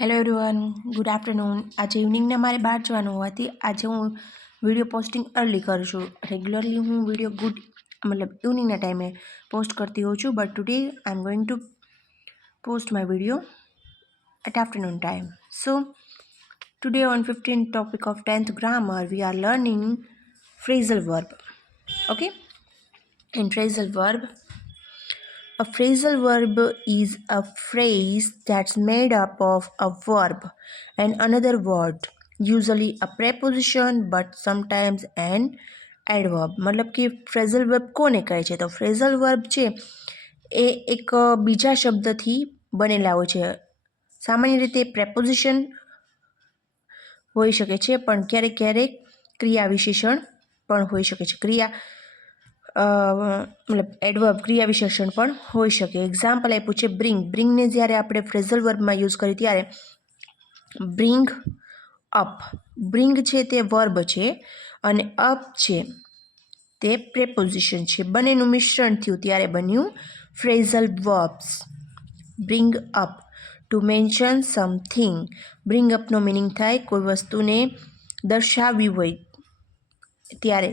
Hello everyone, good afternoon. આજે ઇવનિંગને મારે બહાર જવાનું હોવાથી આજે હું વિડીયો પોસ્ટિંગ અર્લી કરું છું. રેગ્યુલરલી હું વિડીયો ઇવનિંગના ટાઈમે પોસ્ટ કરતી હોઉં છું, but today I am going to post my video at afternoon time. So today on 15th topic of 10th grammar we are learning phrasal verb. Okay, in phrasal verb, a phrasal verb is a phrase that's made up of a verb and another word, usually a preposition but sometimes an adverb. मतलब कि phrasal verb કોને કહે છે? તો phrasal verb છે એ એક બીજા શબ્દથી બનેલા હોય છે. સામાન્ય રીતે preposition હોઈ શકે છે, પણ ક્યારેક ક્યારેક ક્રિયા વિશેષણ પણ હોઈ શકે છે. એડવર્બ ક્રિયા વિશેષણ પણ હોઈ શકે. એક્ઝામ્પલ આપ્યું છે બ્રિંગને જ્યારે આપણે ફ્રેઝલ વર્બમાં યુઝ કરીએ ત્યારે બ્રિંગ અપ, બ્રિંગ છે તે વર્બ છે અને અપ છે તે પ્રેપોઝિશન છે. બંનેનું મિશ્રણ થયું ત્યારે બન્યું phrasal verbs. Bring up, to mention something. Bring અપનો મિનિંગ થાય કોઈ વસ્તુને દર્શાવવી હોય ત્યારે,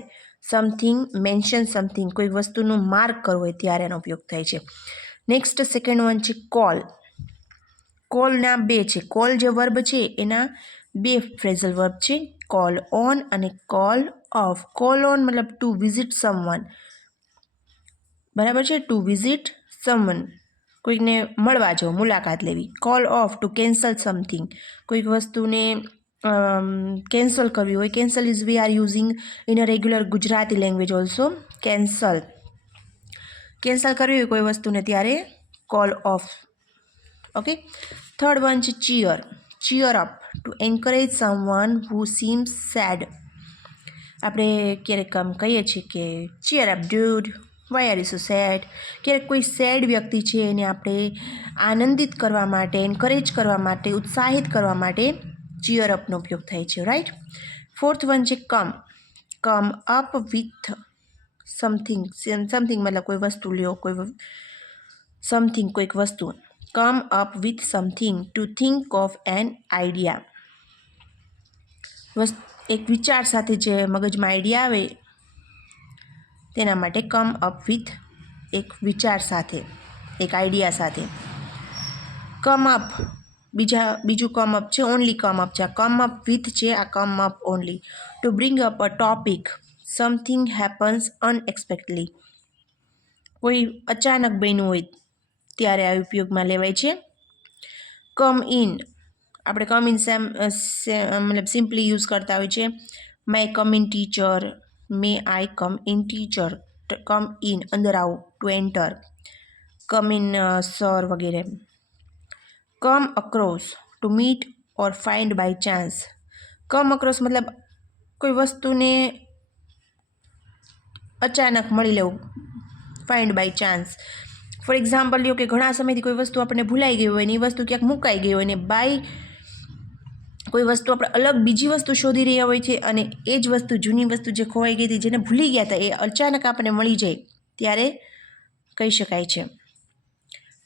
સમથિંગ, મેન્શન સમથિંગ, કોઈ વસ્તુનું માર્ક કરવું હોય ત્યારે એનો ઉપયોગ થાય છે. નેક્સ્ટ સેકન્ડ વન છે કોલ. કોલના બે છે. કોલ જે વર્બ છે એના બે ફ્રેઝલ વર્બ છે, કોલ ઓન અને કોલ ઓફ. કોલ ઓન મતલબ ટુ વિઝિટ સમવન, બરાબર છે, ટુ વિઝિટ સમવન, કોઈકને મળવા જવું, મુલાકાત લેવી. Call off, to cancel something, કોઈક વસ્તુને કેન્સલ કરવી હોય. Cancel is we are using in a regular Gujarati language also. Cancel, cancel કરવી હોય કોઈ વસ્તુને ત્યારે call off. Okay, third one છે cheer. Cheer up, to encourage someone who seems sad. આપણે ક્યારેક કહીએ છીએ કે cheer up dude, why are you so sad. ક્યારેક કોઈ સેડ વ્યક્તિ છે એને આપણે આનંદિત કરવા માટે, એન્કરેજ કરવા માટે, ઉત્સાહિત કરવા માટે ચીયર અપનો ઉપયોગ થાય છે, રાઈટ. ફોર્થ વન છે come. Come up with something. Something મતલબ કોઈ વસ્તુ લ્યો, કોઈ સમથિંગ, કોઈક વસ્તુ. Come up with something, to think of an idea. એક વિચાર સાથે જે મગજમાં આઈડિયા આવે તેના માટે કમ અપ વિથ, એક વિચાર સાથે, એક આઈડિયા સાથે. કમ અપ, બીજું કમ અપ છે, ઓનલી કમ અપ છે. આ કમ અપ વિથ છે, આ come up only. To bring up a topic, something happens unexpectedly. કોઈ અચાનક બન્યું હોય ત્યારે આ ઉપયોગમાં લેવાય છે. કમ ઇન, આપણે કમ ઇન મતલબ સિમ્પલી યુઝ કરતા હોય છે. May come in teacher, may I come in teacher. Come in, અંદર આવું, to enter. Come in sir વગેરે. Come across, to meet or find by chance. Come across મતલબ કોઈ વસ્તુને અચાનક મળી લેવું, find by chance. For example લ્યો કે ઘણા સમયથી કોઈ વસ્તુ આપણને ભૂલાઈ ગઈ હોય ને એ વસ્તુ ક્યાંક મુકાઈ ગઈ હોય ને બાય કોઈ વસ્તુ આપણે અલગ બીજી વસ્તુ શોધી રહ્યા હોય છે અને એ જ વસ્તુ, જૂની વસ્તુ જે ખોવાઈ ગઈ હતી, જેને ભૂલી ગયા હતા, એ અચાનક આપણને મળી જાય ત્યારે કહી શકાય છે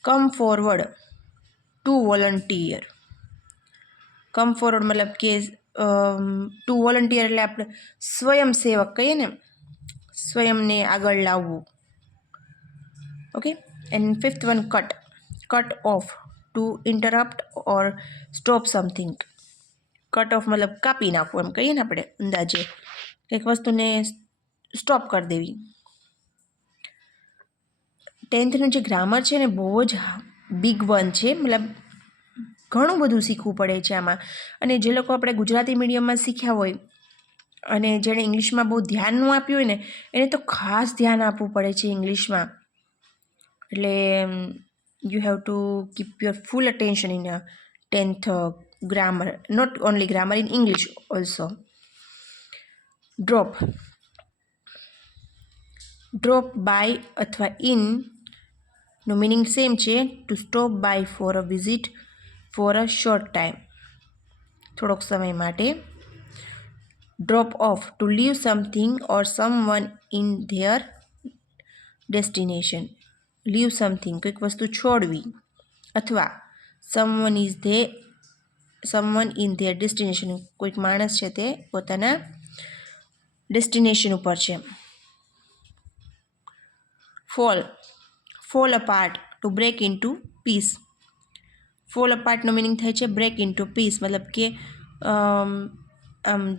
come forward, to volunteer. Come forward મતલબ કે ટુ વોલન્ટિયર એટલે આપણે સ્વયંસેવક કહીએ ને, સ્વયંને આગળ લાવવું. Okay, and fifth one cut. Cut off, to interrupt or stop something. Cut off મતલબ કાપી નાખવું, એમ કહીએ ને આપણે અંદાજે, કંઈક વસ્તુને સ્ટોપ કરી દેવી. 10thનું જે ગ્રામર છે ને બહુ જ બિગ વન છે, મતલબ ઘણું બધું શીખવું પડે છે આમાં. અને જે લોકો આપણે ગુજરાતી મીડિયમમાં શીખ્યા હોય અને જેણે ઇંગ્લિશમાં બહુ ધ્યાન ન આપ્યું હોય ને એને તો ખાસ ધ્યાન આપવું પડે છે ઇંગ્લિશમાં. એટલે you have to keep your full attention in 10th grammar, not only grammar, in English also. Drop, drop by અથવા ઇન નો મિનિંગ સેમ છે, to stop by for a visit for a short time, થોડોક સમય માટે. Drop off, to leave something or someone in their destination. Leave something, કોઈક વસ્તુ છોડવી, અથવા someone is someone in their destination, કોઈક માણસ છે તે પોતાના ડેસ્ટિનેશન ઉપર છે. Fall apart, to break into piece. Fall અપાર્ટનો મિનિંગ થાય છે બ્રેક ઇન્ટુ પીસ, મતલબ કે આમ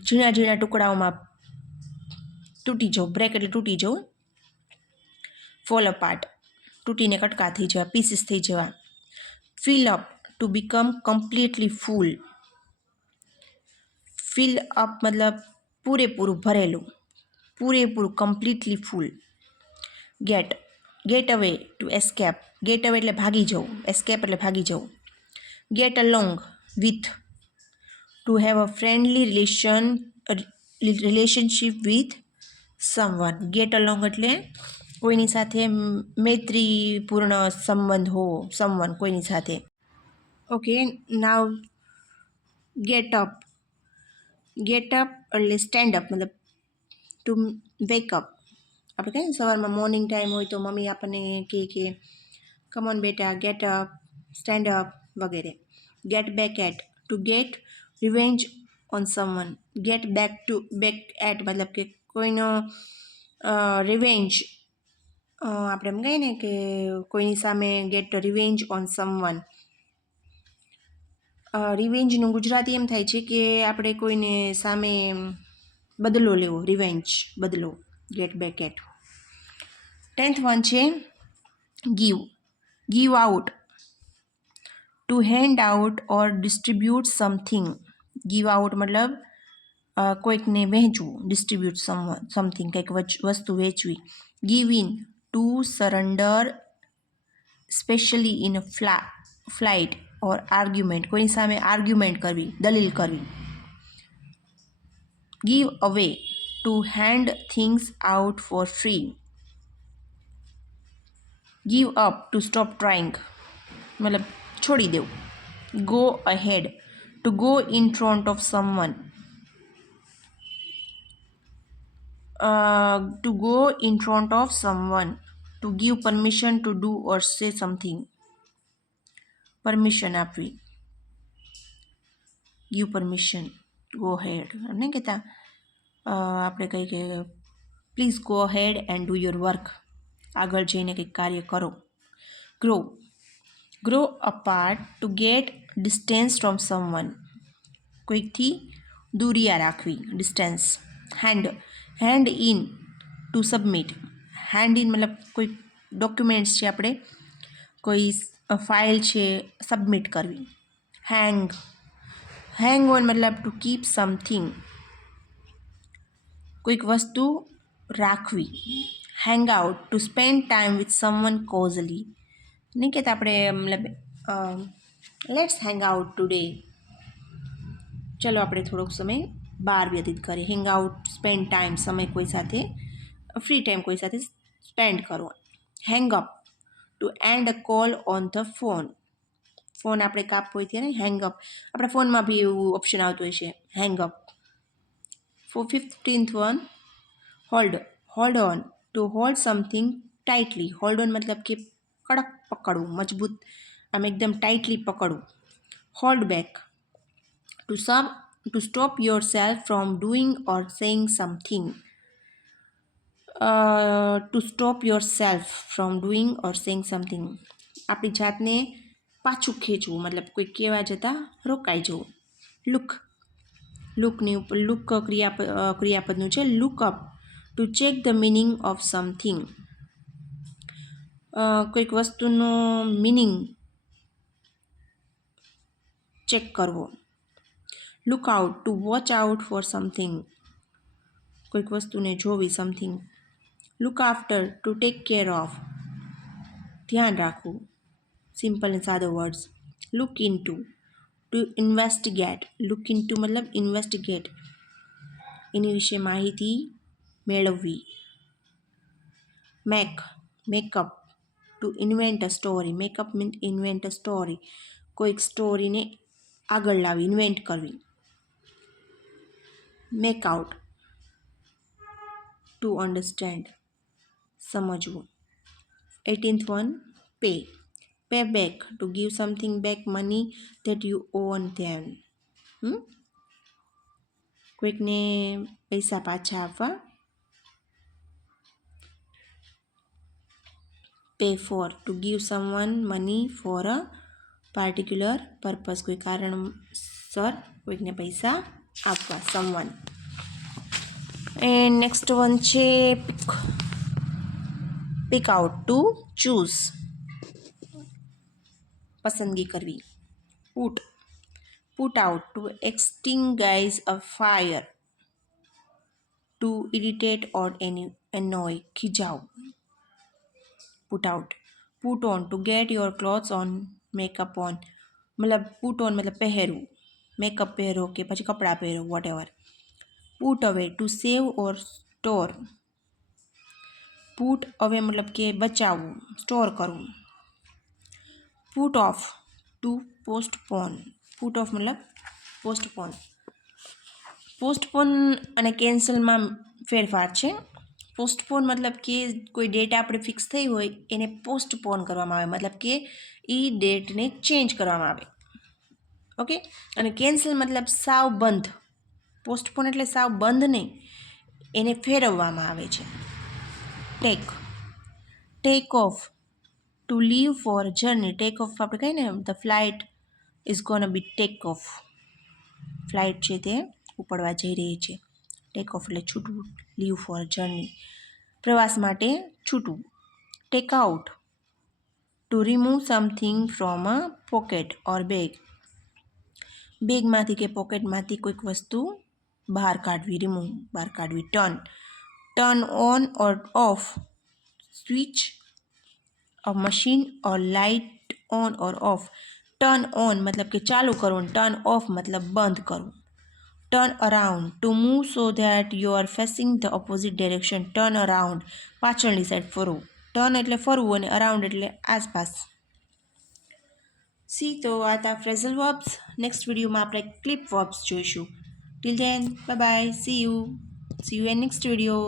ઝીણા ઝીણા ટુકડાઓમાં તૂટી જવું. બ્રેક એટલે તૂટી જવું. ફોલ અપાર્ટ, તૂટીને કટકા થઈ જવા, પીસીસ થઈ જવા. Fill up, to become completely full. Fill up મતલબ પૂરેપૂરું ભરેલું, પૂરેપૂરું completely full. Get away, to escape. Get away એટલે ભાગી જવું, એસ્કેપ એટલે ભાગી જવું. Get along with, to have a friendly relationship with someone. Get along એટલે કોઈની સાથે મૈત્રીપૂર્ણ સંબંધ હોવો, સમવન કોઈની સાથે. Okay, now get up. Get up એટલે સ્ટેન્ડ અપ, મતલબ ટુ વેક અપ. આપણે કહીએ ને સવારમાં મોર્નિંગ ટાઈમ હોય તો મમ્મી આપણને કહે કે કમોન બેટા ગેટ અપ, સ્ટેન્ડ અપ વગેરે. Get back at, to get revenge on someone. Get back at મતલબ કે કોઈનો રિવેન્જ, આપણે એમ કહીએ ને કે કોઈની સામે ગેટ રિવેન્જ ઓન સમવન. રિવેન્જનું ગુજરાતી એમ થાય છે કે આપણે કોઈને સામે બદલો લેવો, રિવેન્જ, બદલો. Get back at. 10th one છે give out, to hand out or distribute something. Give out મતલબ કોઈકને વહેંચવું, ડિસ્ટ્રીબ્યુટ સમથિંગ કંઈક વસ્તુ વેચવી. Give in, to surrender specially in flight or argument, કોઈની સામે આર્ગ્યુમેન્ટ કરવી, દલીલ કરવી. Give away, to hand things out for free. Give up, to stop trying, મતલબ છોડી દેવું. Go ahead, to go in front of someone. To go in front of someone. To give permission to do or say something. Permission આપવી. Give permission, go head. નહીં કહેતા આપણે કહીએ કે please go head and do your work. આગળ જઈને કંઈક કાર્ય કરો. Grow apart, to get distance from someone. કોઈકથી દૂરિયા રાખવી, distance. Hand in, to submit. Hand in મતલબ કોઈ ડોક્યુમેન્ટ્સ છે આપણે, કોઈ ફાઇલ છે, સબમિટ કરવી. હેંગ ઓન મતલબ ટુ કીપ સમથિંગ, કોઈક વસ્તુ રાખવી. Hang out, to spend time with someone casually. નહીં કહેતા આપણે મતલબ લેટ્સ હેંગ આઉટ ટુડે, ચલો આપણે થોડોક સમય બહાર વ્યતીત કરીએ. હેંગ આઉટ, સ્પેન્ડ ટાઈમ, સમય કોઈ સાથે, ફ્રી ટાઈમ કોઈ સાથે સ્પેન્ડ કરવો. Hang up, to end a call on the phone. Phone આપણે કાપવો હોય ત્યારે હેંગ અપ. આપણા ફોનમાં બી એવું ઓપ્શન આવતું હોય છે, hang up. 15th one hold on, to hold something tightly. Hold on મતલબ કે કડક પકડવું, મજબૂત, આમ એકદમ ટાઇટલી પકડવું. Hold back, to stop yourself from doing or saying something. To stop yourself from doing or saying something. આપણી જાતને પાછું ખેંચવું, મતલબ કોઈ કહેવા જતાં રોકાઈ જવું. લુકની ઉપર લુક ક્રિયાપદનું છે. Look up, to check the meaning of something. કોઈક વસ્તુનો મિનિંગ ચેક કરવો. Look out, to watch out for something, કોઈક વસ્તુને જોવી, something. Look after, to take care of, ધ્યાન રાખવું. સિમ્પલ અને સાદો words. Look into, to investigate. Look into મતલબ ઇન્વેસ્ટિગેટ, એની વિશે માહિતી મેળવવી. Make up, to invent a story. Make up means invent a story, કોઈક સ્ટોરીને આગળ લાવી, ઇન્વેન્ટ કરવી. મેક આઉટ, ટુ અન્ડરસ્ટેન્ડ, સમજવું. 18th one pay back, to give something back, money that you own them. કોઈકને પૈસા પાછા આપવા, pay for, to give someone money for a particular purpose, કોઈ કારણસર કોઈકને પૈસા આપવા, સમવન. એન્ડ નેક્સ્ટ વન છે પિક આઉટ, ટુ ચૂઝ, પસંદગી કરવી. Put out, to extinguish a fire, to irritate or annoy, ખીજાવું. Put out. Put on, to get your clothes on, makeup on, મતલબ પુટ ઓન મતલબ પહેરવું, makeup પહેરો કે પછી કપડાં પહેરો, whatever. Put away, to save or store, put away મતલબ કે બચાવવું, સ્ટોર કરવું. Put off, to postpone, put off મતલબ પોસ્ટપોન. પોસ્ટપોન અને કેન્સલમાં ફેરફાર છે. પોસ્ટપોન મતલબ કે કોઈ ડેટ આપણે ફિક્સ થઈ હોય એને પોસ્ટપોન કરવામાં આવે, મતલબ કે એ ડેટને ચેન્જ કરવામાં આવે. ઓકે. અને કેન્સલ મતલબ સાવ બંધ. પોસ્ટપોન એટલે સાવ બંધ નહીં, એને ફેરવવામાં આવે છે. Take off, to leave for journey, take off આપણે કહીએ ને the flight is gone be take off, flight છે તે ઉપડવા જઈ રહી છે. ટેક ઓફ એટલે છૂટવું, લીવ ફોર જર્ની, પ્રવાસ માટે છૂટવું. Take out, to remove something from a pocket or bag, બેગમાંથી કે પોકેટમાંથી કોઈક વસ્તુ બહાર કાઢવી, રિમૂવ બહાર કાઢવી. Turn on or off, switch a machine or light on or off. Turn on મતલબ કે ચાલુ કરવું, ટર્ન ઓફ મતલબ બંધ કરવું. Turn around, to move so that you are facing the opposite direction, turn around, પાછળની સાઈડ ફરવું. Turn એટલે ફરવું અને અરાઉન્ડ એટલે આસપાસ. તો આ હતા ફ્રેઝલ વર્બ્સ. નેક્સ્ટ વિડીયોમાં આપણે ક્લિપ વર્બ્સ જોઈશું. Till then bye bye, C you in next video.